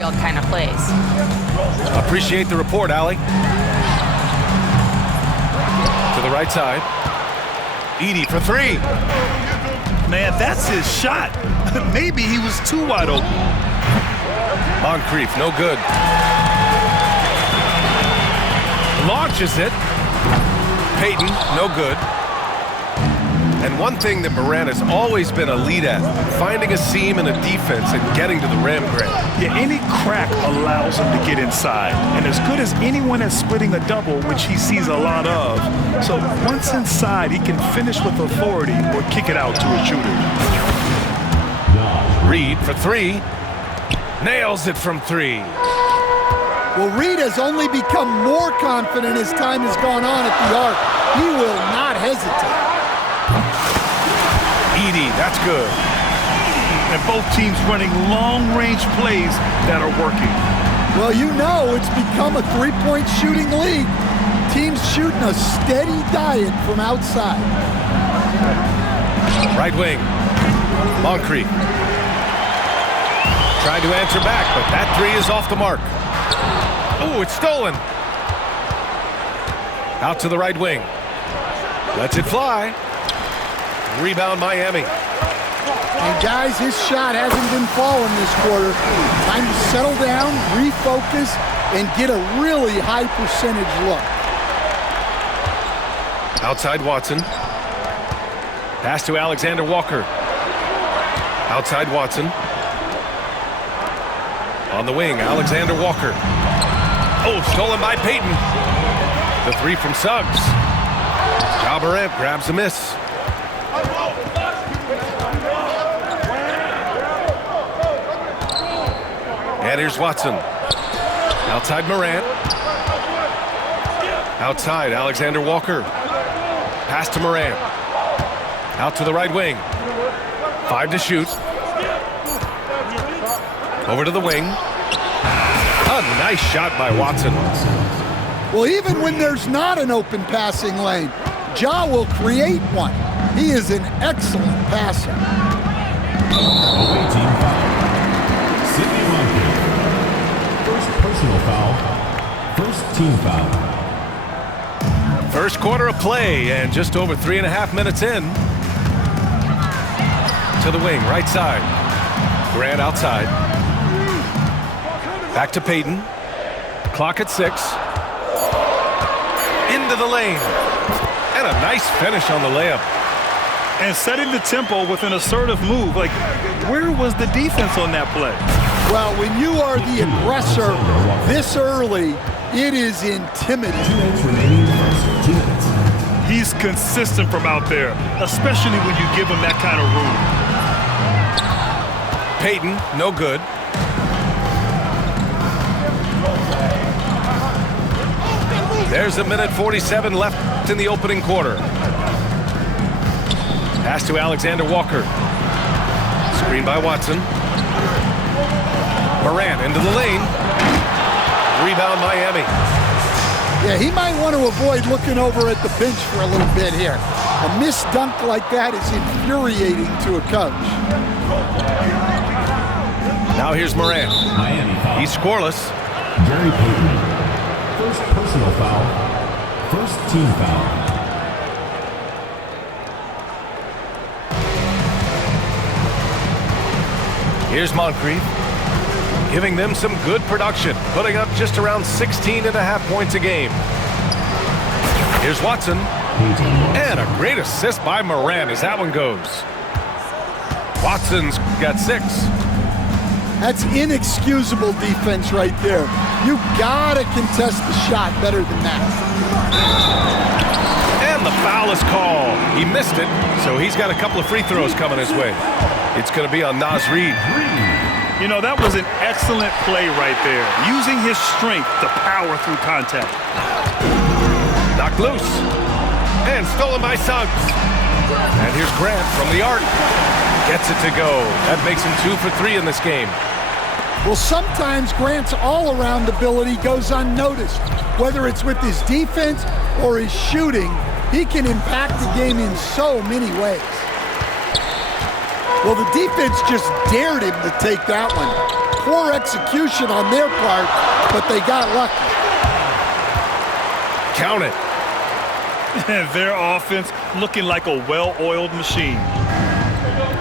kind of plays. Appreciate the report, Allie. To the right side. Edey for three. Man, that's his shot. Maybe he was too wide open. Moncrief, no good. Launches it. Payton, no good. And one thing that Morant has always been elite at, finding a seam in a defense and getting to the rim, Grant. Yeah, any crack allows him to get inside. And as good as anyone at splitting a double, which he sees a lot of. So once inside, he can finish with authority or kick it out to a shooter. Reed for three. Nails it from three. Well, Reed has only become more confident as time has gone on at the arc. He will not hesitate. Edey, that's good. And both teams running long-range plays that are working. Well, you know it's become a three-point shooting league. Teams shooting a steady diet from outside. Right wing. Moncrief. Tried to answer back, but that three is off the mark. Oh, it's stolen. Out to the right wing. Lets it fly. Rebound Miami. And guys, his shot hasn't been falling this quarter. Time to settle down, refocus, and get a really high percentage look. Outside Watson. Pass to Alexander Walker. Outside Watson. On the wing, Alexander Walker. Oh, stolen by Payton. The three from Suggs. Ja Morant grabs a miss. And here's Watson. Outside Morant. Outside Alexander Walker. Pass to Morant. Out to the right wing. 5 to shoot. Over to the wing. A nice shot by Watson. Well, even when there's not an open passing lane, Ja will create one. He is an excellent passer. Away team foul. Sidney Moncrief. First personal foul. First team foul. First quarter of play and just over 3.5 minutes in. To the wing, right side. Grant outside. Back to Payton. Clock at 6. Into the lane. And a nice finish on the layup. And setting the tempo with an assertive move. Like, where was the defense on that play? Well, when you are the aggressor this early, it is intimidating. 2 minutes remaining in the first. 2 minutes. He's consistent from out there, especially when you give him that kind of room. Payton, no good. There's a minute 47 left in the opening quarter. Pass to Alexander Walker. Screen by Watson. Morant into the lane. Rebound Miami. Yeah, he might want to avoid looking over at the bench for a little bit here. A missed dunk like that is infuriating to a coach. Now here's Morant. Miami foul. He's scoreless. Gary Payton. First personal foul. First team foul. Here's Moncrief. Giving them some good production. Putting up just around 16.5 points a game. Here's Watson. And a great assist by Morant as that one goes. Watson's got 6. That's inexcusable defense right there. You gotta contest the shot better than that. And the foul is called. He missed it, so he's got a couple of free throws coming his way. It's going to be on Naz Reid. You know, that was an excellent play right there. Using his strength to power through contact. Knocked loose. And stolen by Suggs. And here's Grant from the arc. Gets it to go. That makes him 2 for 3 in this game. Well, sometimes Grant's all-around ability goes unnoticed. Whether it's with his defense or his shooting, he can impact the game in so many ways. Well, the defense just dared him to take that one. poor execution on their part, but they got lucky. Count it. Their offense looking like a well-oiled machine.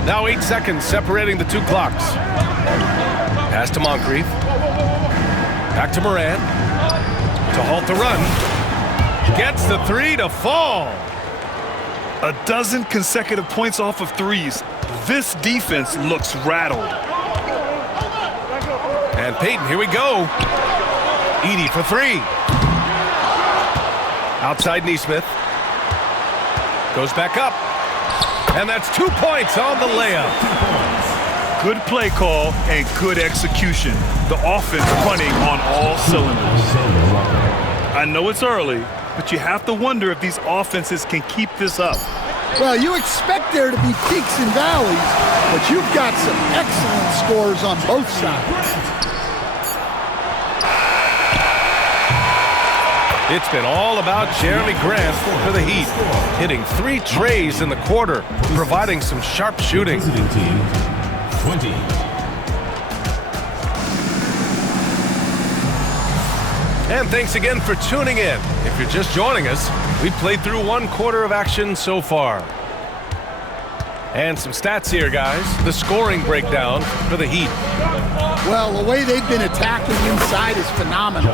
Now 8 seconds separating the two clocks. Pass to Moncrief. Back to Moran. To halt the run. Gets the three to fall. A dozen consecutive points off of threes. This defense looks rattled. And Payton, here we go. Edey for three. Outside Neesmith. Goes back up. And that's 2 points on the layup. Good play call and good execution. The offense running on all cylinders. I know it's early, but you have to wonder if these offenses can keep this up. Well, you expect there to be peaks and valleys, but you've got some excellent scores on both sides. It's been all about Jeremy Grant for the Heat, hitting 3 trays in the quarter, providing some sharp shooting. Visiting team, 20. And thanks again for tuning in. If you're just joining us, we've played through 1 quarter of action so far. And some stats here, guys. The scoring breakdown for the Heat. Well, the way they've been attacking inside is phenomenal.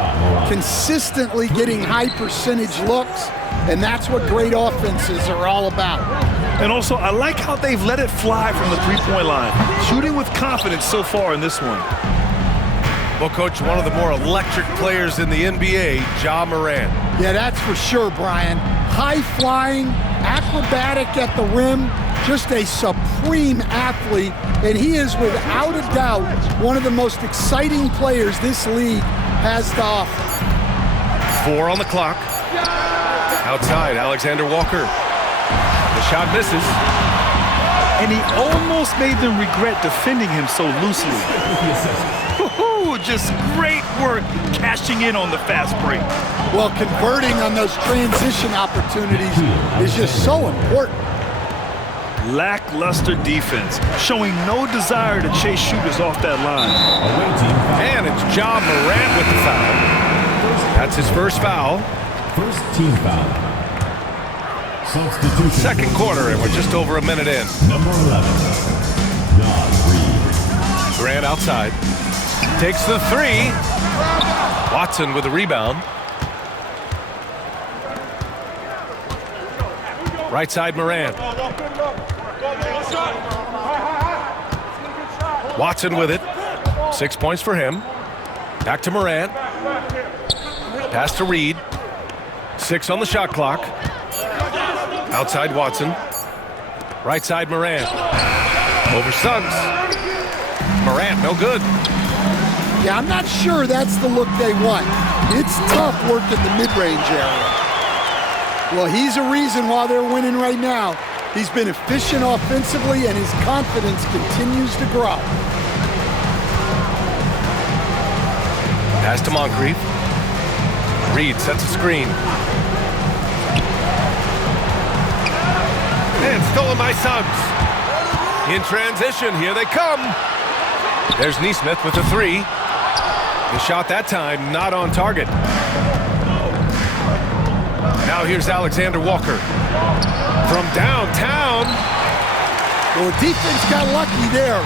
Consistently getting high percentage looks, and that's what great offenses are all about. And also, I like how they've let it fly from the three-point line. Shooting with confidence so far in this one. Well, Coach, one of the more electric players in the NBA, Ja Morant. Yeah, that's for sure, Brian. High-flying, acrobatic at the rim, just a supreme athlete, and he is without a doubt one of the most exciting players this league has to offer. 4 on the clock. Outside, Alexander Walker. The shot misses. And he almost made them regret defending him so loosely. Woo-hoo, just great work cashing in on the fast break. Well, converting on those transition opportunities is just so important. Lackluster defense, showing no desire to chase shooters off that line. And it's Ja Morant with the foul. That's his first foul. First team foul. Substitution. Second quarter, and we're just over a minute in. Number 11. Reed. Grant outside. Takes the three. Watson with a rebound. Right side, Morant. Watson with it. 6 points for him. Back to Morant. Pass to Reed. 6 on the shot clock. Outside Watson. Right side Morant. Over Suggs. Morant, no good. Yeah, I'm not sure that's the look they want. It's tough working the mid-range area. Well, he's a reason why they're winning right now. He's been efficient offensively, and his confidence continues to grow. Pass to Moncrief. Reed sets a screen. And stolen by Suggs. In transition, here they come. There's Neesmith with the three. The shot that time not on target. Now here's Alexander Walker. From downtown. Well, the defense got lucky there.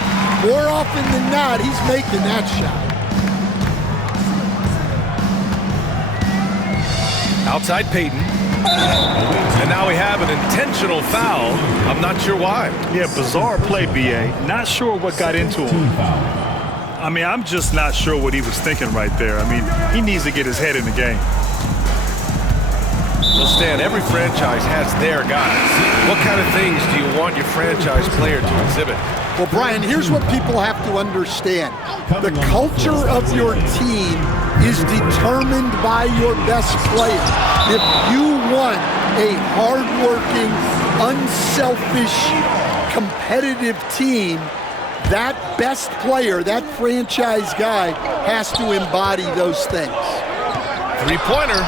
More often than not, he's making that shot. Outside Payton. And now we have an intentional foul. I'm not sure why. Yeah, bizarre play, B.A. Not sure what got into him. I mean, I'm just not sure what he was thinking right there. I mean, he needs to get his head in the game. Well, Stan, every franchise has their guys. What kind of things do you want your franchise player to exhibit? Well, Brian, here's what people have to understand. The culture of your team is determined by your best player. If you want a hardworking, unselfish, competitive team, that best player, that franchise guy, has to embody those things. Three-pointer.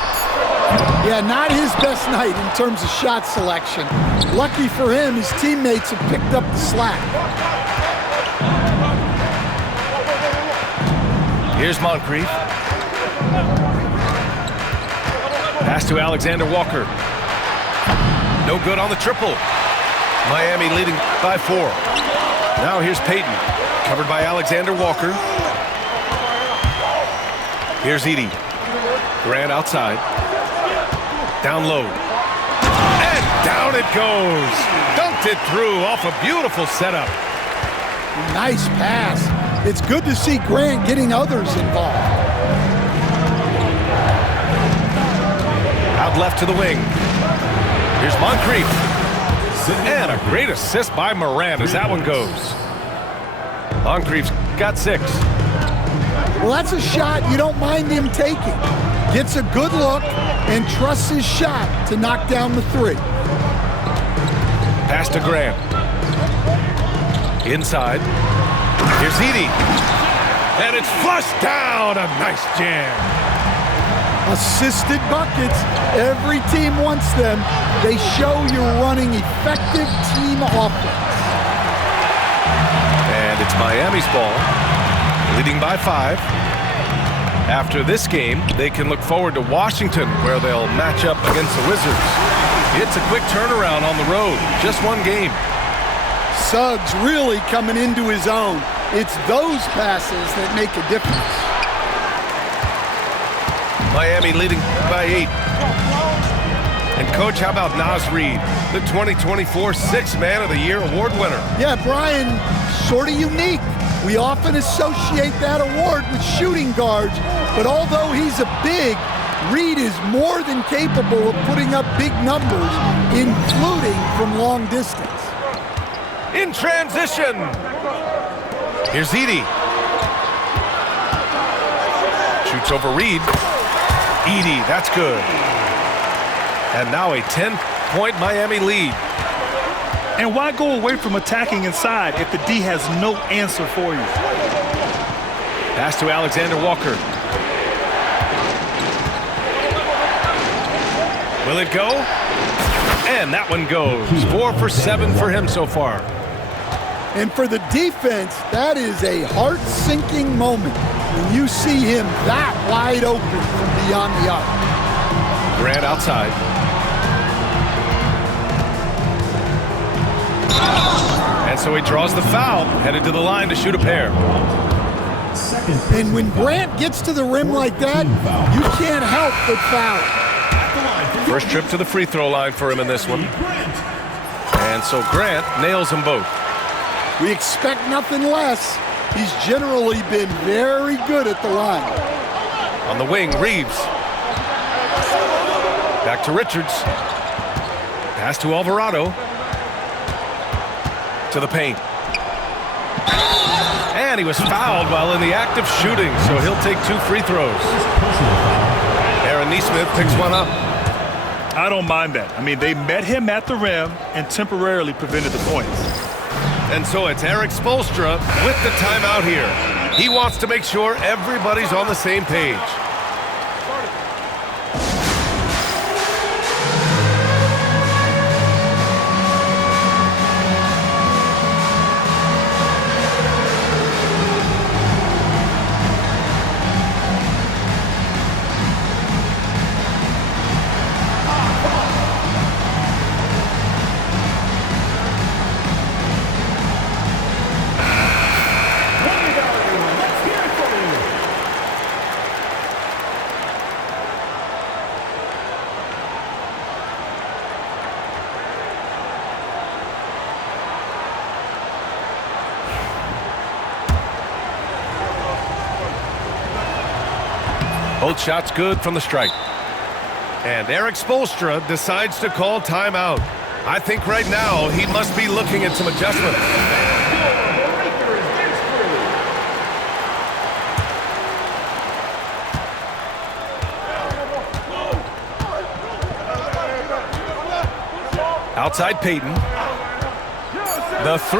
Yeah, not his best night in terms of shot selection. Lucky for him, his teammates have picked up the slack. Here's Moncrief. Pass to Alexander Walker. No good on the triple. Miami leading by 4. Now here's Payton. Covered by Alexander Walker. Here's Edey. Grant outside. Down low. And down it goes. Dunked it through off a beautiful setup. Nice pass. It's good to see Grant getting others involved. Out left to the wing. Here's Moncrief. And a great assist by Moran as that one goes. Moncrief's got 6. Well, that's a shot you don't mind him taking. Gets a good look and trusts his shot to knock down the 3. Pass to Grant. Inside. Here's Edey. And it's flushed down. A nice jam. Assisted buckets. Every team wants them. They show you're running effective team offense. And it's Miami's ball. Leading by 5. After this game, they can look forward to Washington, where they'll match up against the Wizards. It's a quick turnaround on the road. Just one game. Suggs really coming into his own. It's those passes that make a difference. Miami leading by 8. And Coach, how about Naz Reid, the 2024 Sixth Man of the Year award winner? Yeah, Brian, sort of unique. We often associate that award with shooting guards, but although he's a big, Reid is more than capable of putting up big numbers, including from long distance. In transition. Here's Edey. Shoots over Reid. Edey, that's good. And now a 10-point Miami lead. And why go away from attacking inside if the D has no answer for you? Pass to Alexander Walker. Will it go? And that one goes. 4 for 7 for him so far. And for the defense, that is a heart-sinking moment when you see him that wide open from beyond the arc. Grant outside. And so he draws the foul, headed to the line to shoot a pair. And when Grant gets to the rim like that, you can't help but foul. First trip to the free throw line for him in this one. And so Grant nails them both. We expect nothing less. He's generally been very good at the line. On the wing, Reeves. Back to Richards. Pass to Alvarado. To the paint. And he was fouled while in the act of shooting, so he'll take 2 free throws. Aaron Nesmith picks one up. I don't mind that. I mean, they met him at the rim and temporarily prevented the points. And so it's Eric Spoelstra with the timeout here. He wants to make sure everybody's on the same page. Both shots good from the strike. And Eric Spoelstra decides to call timeout. I think right now he must be looking at some adjustments. Outside Payton. The 3.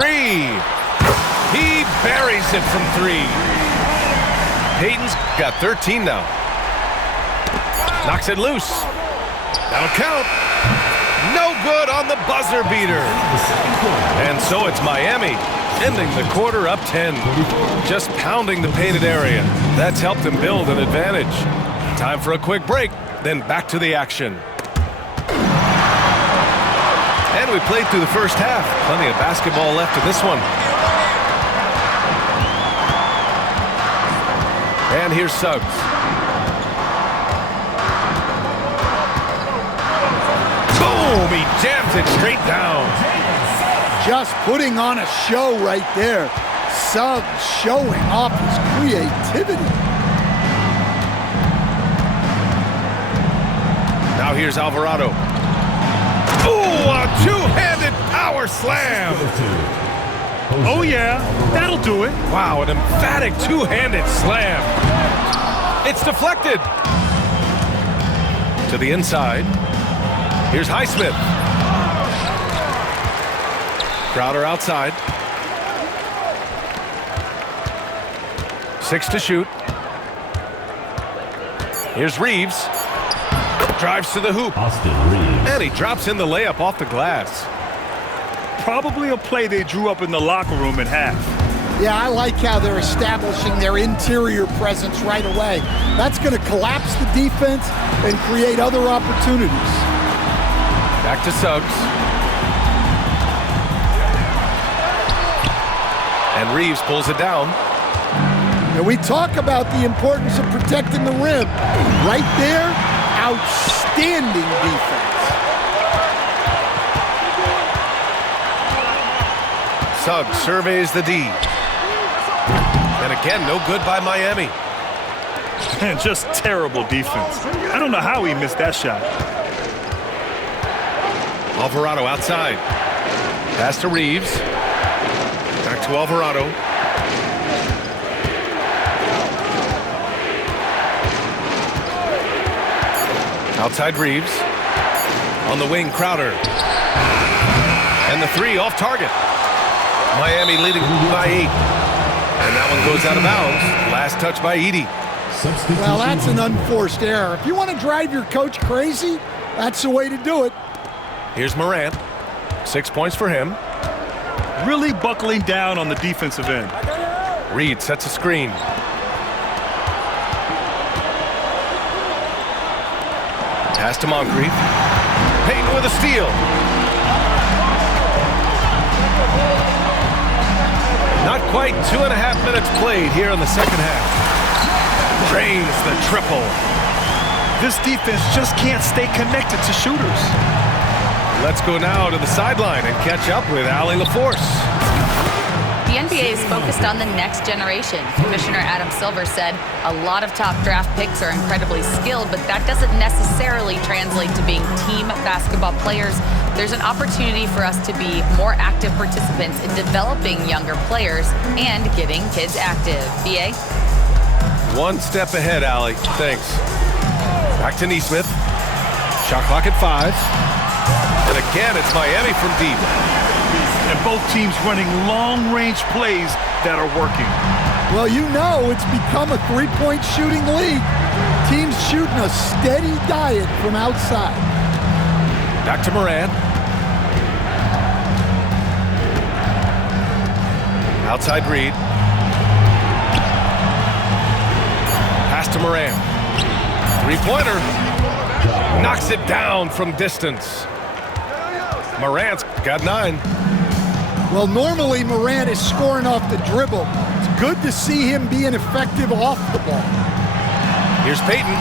He buries it from 3. Payton's got 13 now. Knocks it loose. That'll count. No good on the buzzer beater. And so it's Miami ending the quarter up 10. Just pounding the painted area. That's helped him build an advantage. Time for a quick break, then back to the action. And we played through the first half. Plenty of basketball left in this one. And here's Suggs. Boom! He jams it straight down. Just putting on a show right there. Suggs showing off his creativity. Now here's Alvarado. Ooh, a two-handed power slam. Oh, yeah, that'll do it. Wow, an emphatic two-handed slam. It's deflected. To the inside. Here's Highsmith. Crowder outside. 6 to shoot. Here's Reeves. Drives to the hoop. And he drops in the layup off the glass. Probably a play they drew up in the locker room at half. Yeah, I like how they're establishing their interior presence right away. That's going to collapse the defense and create other opportunities. Back to Suggs. And Reeves pulls it down. And we talk about the importance of protecting the rim. Right there, outstanding defense. Suggs surveys the D. And again, no good by Miami. And just terrible defense. I don't know how he missed that shot. Alvarado outside. Pass to Reeves. Back to Alvarado. Outside Reeves. On the wing, Crowder. And the three off target. Miami leading by 8. And that one goes out of bounds. Last touch by Edey. Well, that's an unforced error. If you want to drive your coach crazy, that's the way to do it. Here's Morant. 6 points for him. Really buckling down on the defensive end. Reed sets a screen. Pass to Moncrief. Payton with a steal. Not quite 2.5 minutes played here in the second half. Drains the triple. This defense just can't stay connected to shooters. Let's go now to the sideline and catch up with Allie LaForce. The NBA is focused on the next generation. Commissioner Adam Silver said a lot of top draft picks are incredibly skilled, but that doesn't necessarily translate to being team basketball players. There's an opportunity for us to be more active participants in developing younger players and getting kids active. BA? One step ahead, Allie. Thanks. Back to Nesmith. Shot clock at 5. And again, it's Miami from deep. And both teams running long-range plays that are working. Well, you know it's become a three-point shooting league. Teams shooting a steady diet from outside. Back to Morant. Outside Reed. Pass to Morant. Three-pointer. Knocks it down from distance. Morant's got 9. Well, normally Morant is scoring off the dribble. It's good to see him being effective off the ball. Here's Payton.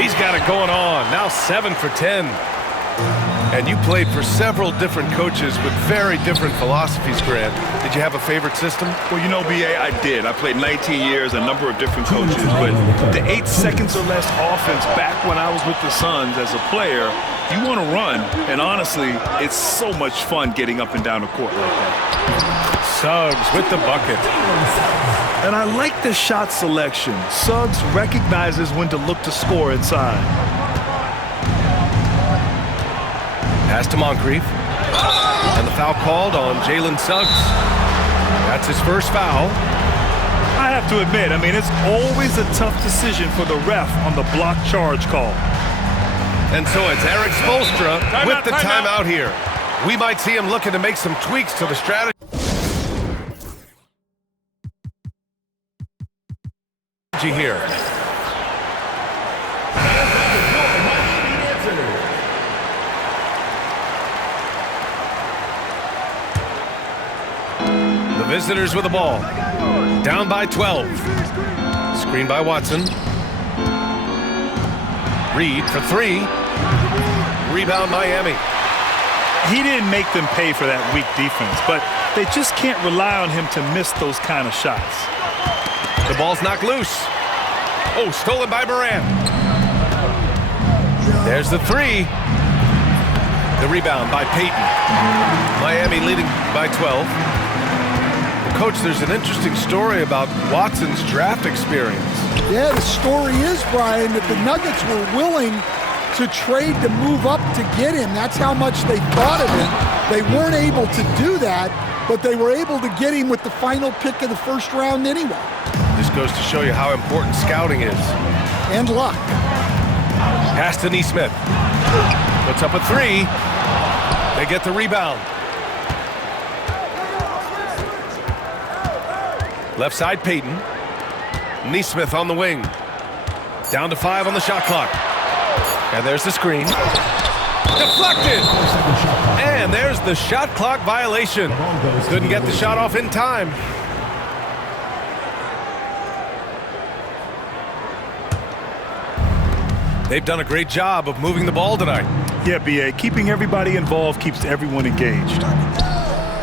He's got it going on. Now 7 for 10. And you played for several different coaches with very different philosophies, Grant. Did you have a favorite system? Well, you know, BA, I did. I played 19 years, a number of different coaches, but the 8 seconds or less offense back when I was with the Suns as a player, you want to run, and honestly, it's so much fun getting up and down the court like that. Suggs with the bucket. And I like the shot selection. Suggs recognizes when to look to score inside. Pass to Moncrief. And the foul called on Jalen Suggs. That's his first foul. I have to admit, I mean, it's always a tough decision for the ref on the block charge call. And so it's Eric Spoelstra with the timeout here. We might see him looking to make some tweaks to the strategy. strategy here. The visitors with the ball. Down by 12. Screen by Watson. Reed for 3. Rebound Miami. He didn't make them pay for that weak defense, but they just can't rely on him to miss those kind of shots. The ball's knocked loose. Oh, stolen by Morant. There's the 3. The rebound by Payton. Miami leading by 12. Coach, there's an interesting story about Watson's draft experience. Yeah, the story is, Brian, that the Nuggets were willing to trade to move up to get him. That's how much they thought of him. They weren't able to do that, but they were able to get him with the final pick of the first round anyway. This goes to show you how important scouting is. And luck. Pass to Nesmith. Puts up a 3. They get the rebound. Left side, Payton. Nesmith on the wing. Down to 5 on the shot clock. And there's the screen. Deflected! And there's the shot clock violation. Couldn't get the shot off in time. They've done a great job of moving the ball tonight. Yeah, B.A., keeping everybody involved keeps everyone engaged.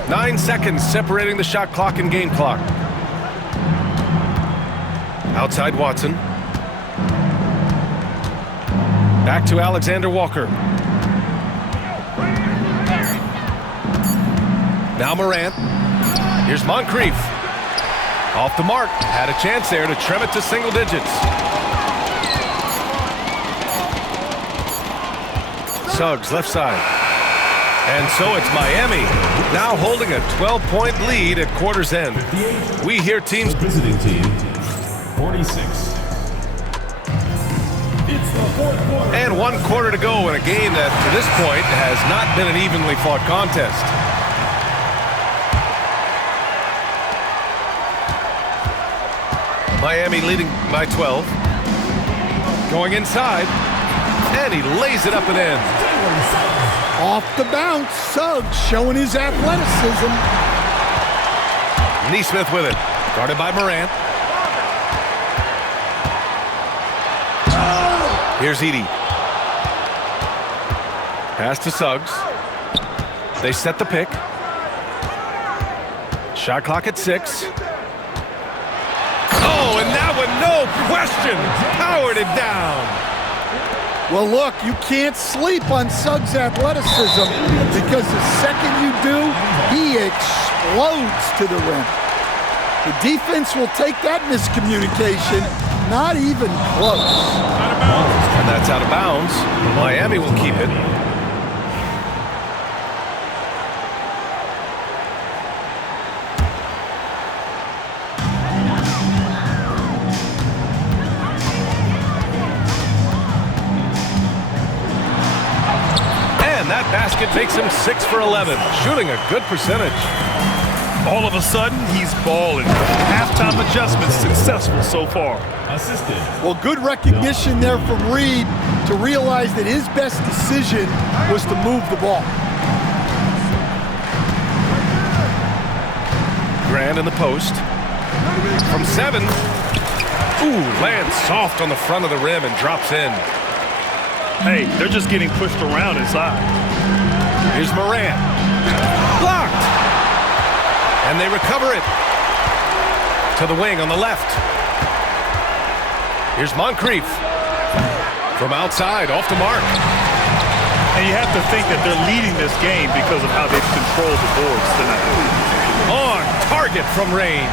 9 seconds separating the shot clock and game clock. Outside Watson. Back to Alexander Walker. Now Morant. Here's Moncrief. Off the mark. Had a chance there to trim it to single digits. Suggs left side. And so it's Miami now holding a 12-point lead at quarter's end. We hear teams Visiting team, 46. It's the fourth quarter. and 1 quarter to go in a game that to this point has not been an evenly fought contest. Miami leading by 12. Going inside. And he lays it up and in. Off the bounce, Suggs showing his athleticism. Nesmith with it. Guarded by Morant. Here's Edey. Pass to Suggs. They set the pick. Shot clock at 6. Oh, and that one, no question, powered it down. Well, look, you can't sleep on Suggs' athleticism because the second you do, he explodes to the rim. The defense will take that miscommunication, not even close. And that's out of bounds. Miami will keep it. Basket makes him 6 for 11, shooting a good percentage. All of a sudden, he's balling. Halftime adjustment successful so far. Assisted. Well, good recognition there from Reed to realize that his best decision was to move the ball. Grant in the post. From 7. Ooh, lands soft on the front of the rim and drops in. Hey, they're just getting pushed around inside. Here's Morant. Blocked! And they recover it. To the wing on the left. Here's Moncrief. From outside, off the mark. And you have to think that they're leading this game because of how they've controlled the boards tonight. On target from range.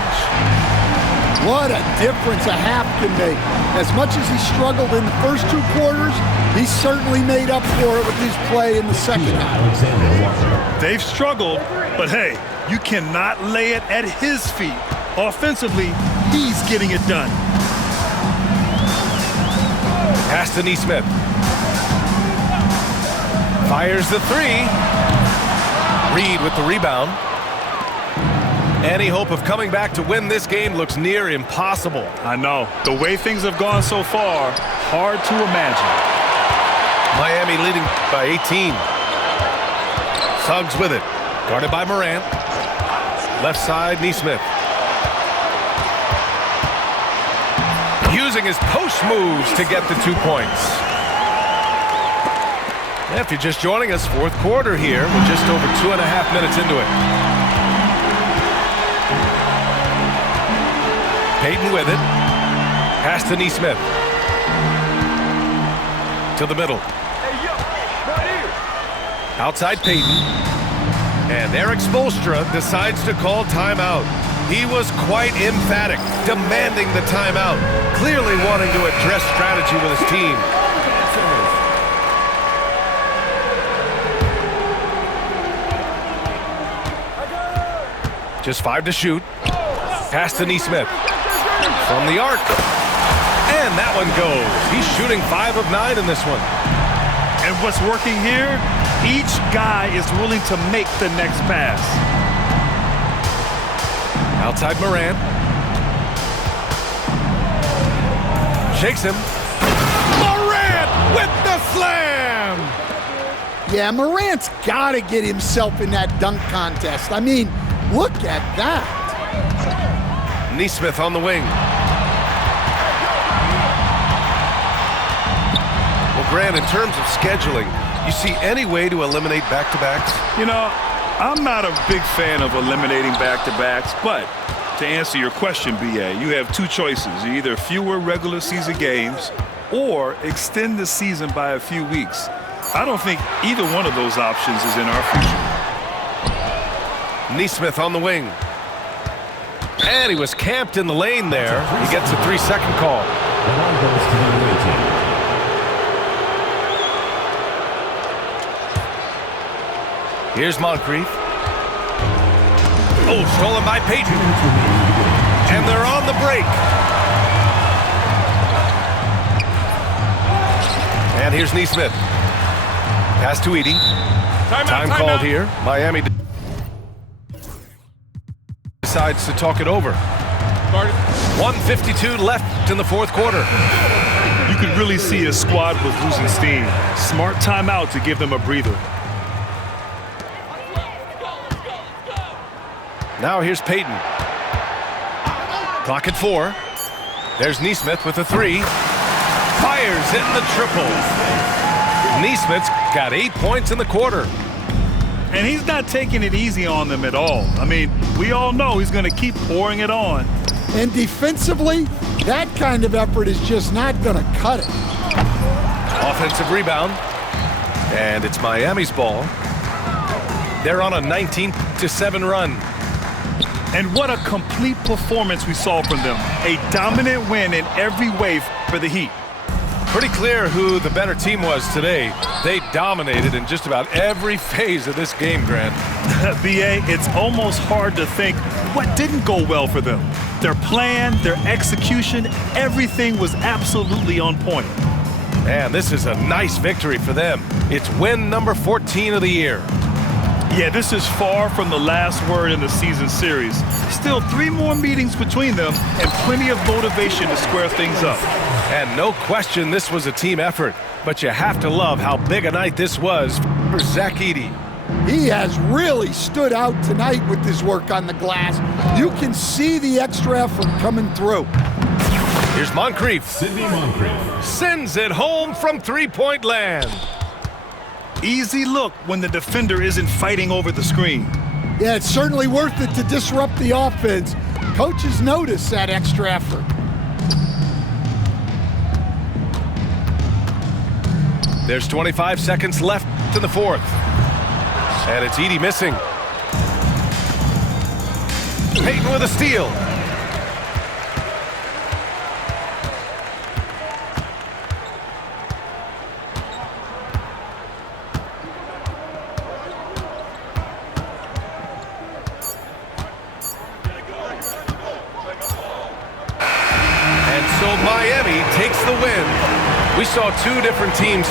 What a difference a half can make. As much as he struggled in the first 2 quarters, he certainly made up for it with his play in the second half. They've struggled, but hey, you cannot lay it at his feet. Offensively, he's getting it done. Pass to Nesmith. Fires the 3. Reed with the rebound. Any hope of coming back to win this game looks near impossible. I know. The way things have gone so far, hard to imagine. Miami leading by 18. Suggs with it. Guarded by Morant. Left side, Nesmith. Using his post moves to get the 2 points. If you're just joining us, fourth quarter here. We're just over 2.5 minutes into it. Payton with it. Pass to Nesmith. To the middle. Outside Payton. And Eric Spoelstra decides to call timeout. He was quite emphatic, demanding the timeout, clearly wanting to address strategy with his team. Just 5 to shoot. Pass to Nesmith. From the arc. And that one goes. He's shooting 5 of 9 in this one. And what's working here? Each guy is willing to make the next pass. Outside Morant. Shakes him. Morant with the slam! Yeah, Morant's got to get himself in that dunk contest. I mean, look at that. Nesmith on the wing. Well, Grant, in terms of scheduling, you see any way to eliminate back-to-backs? You know, I'm not a big fan of eliminating back-to-backs, but to answer your question, BA, you have 2 choices. Either fewer regular season games or extend the season by a few weeks. I don't think either one of those options is in our future. Nesmith on the wing. And he was camped in the lane there. He gets a 3-second call. The line goes to the away team. Here's Moncrief. Oh, stolen by Payton. And they're on the break. And here's Nesmith. Pass to Edey. Time called here. Miami decides to talk it over. 1:52 left in the fourth quarter. You could really see his squad was losing steam. Smart timeout to give them a breather. Now here's Payton. Clock at 4. There's Nesmith with a 3. Fires in the triple. Nesmith's got 8 points in the quarter. And he's not taking it easy on them at all. I mean, we all know he's going to keep pouring it on. And defensively, that kind of effort is just not going to cut it. Offensive rebound. And it's Miami's ball. They're on a 19-7 run. And what a complete performance we saw from them. A dominant win in every way for the Heat. Pretty clear who the better team was today. They dominated in just about every phase of this game, Grant. BA, it's almost hard to think what didn't go well for them. Their plan, their execution, everything was absolutely on point. Man, this is a nice victory for them. It's win number 14 of the year. Yeah, this is far from the last word in the season series. Still 3 more meetings between them and plenty of motivation to square things up. And no question this was a team effort, but you have to love how big a night this was for Zach Edey. He has really stood out tonight with his work on the glass. You can see the extra effort coming through. Here's Moncrief. Sidney Moncrief Sends it home from three-point land. Easy look when the defender isn't fighting over the screen. Yeah, it's certainly worth it to disrupt the offense. Coaches notice that extra effort. There's 25 seconds left in the fourth. And it's Edey missing. Payton with a steal. And so Miami takes the win. We saw 2 different teams.